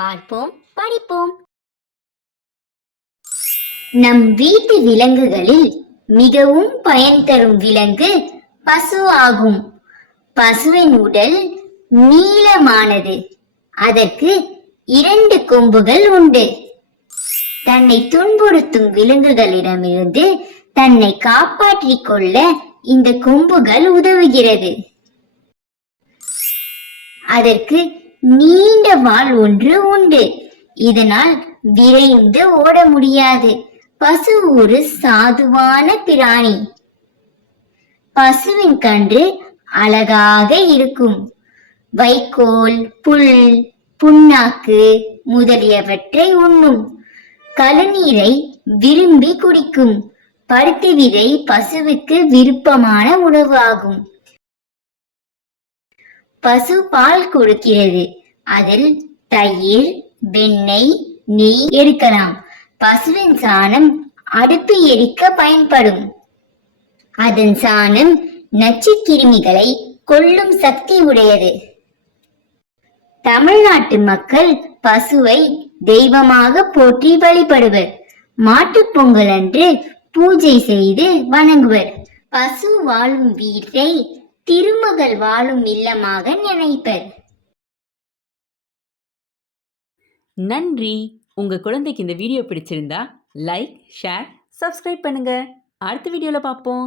பார்ப்போம் படிப்போம். நம் வீட்டு விலங்குகளில் மிகவும் பயன் தரும் விலங்கு பசு ஆகும். பசுவின் உடல் நீளமானது. அதற்கு இரண்டு கொம்புகள் உண்டு. தன்னை துன்புறுத்தும் விலங்குகளிடமிருந்து தன்னை காப்பாற்றிக் கொள்ள இந்த கொம்புகள் உதவுகிறது. அதற்கு நீண்ட வால் ஒன்று உண்டு. இதனால் விரைந்து ஓட முடியாது. பசு ஒரு சாதுவான பிராணி. பசுவின் கன்று அழகாக இருக்கும். வைக்கோல் புல் புண்ணாக்கு முதலியவற்றை உண்ணும். கழுநீரை விரும்பி குடிக்கும். பருத்தி விதை பசுவுக்கு விருப்பமான உணவு ஆகும் பசு பால் கொடுக்கிறது. அதில் தயிர் வெண்ணெய் நெய் எடுக்கலாம். பசுவின் சாணம் அடுப்பு எரிக்க பயன்படும். அதன் சாணம் நச்சு கிருமிகளை கொல்லும் சக்தி உடையது. தமிழ்நாட்டு மக்கள் பசுவை தெய்வமாக போற்றி வழிபடுவர். மாட்டுப் பொங்கல் அன்று பூஜை செய்து வணங்குவர். பசு வாழும் வீட்டை திருமகள் வாழும் இல்லமாக நினைப்பர். நன்றி. உங்கள் குழந்தைக்கு இந்த வீடியோ பிடிச்சிருந்தா லைக் ஷேர் சப்ஸ்கிரைப் பண்ணுங்க. அடுத்த வீடியோவில் பார்ப்போம்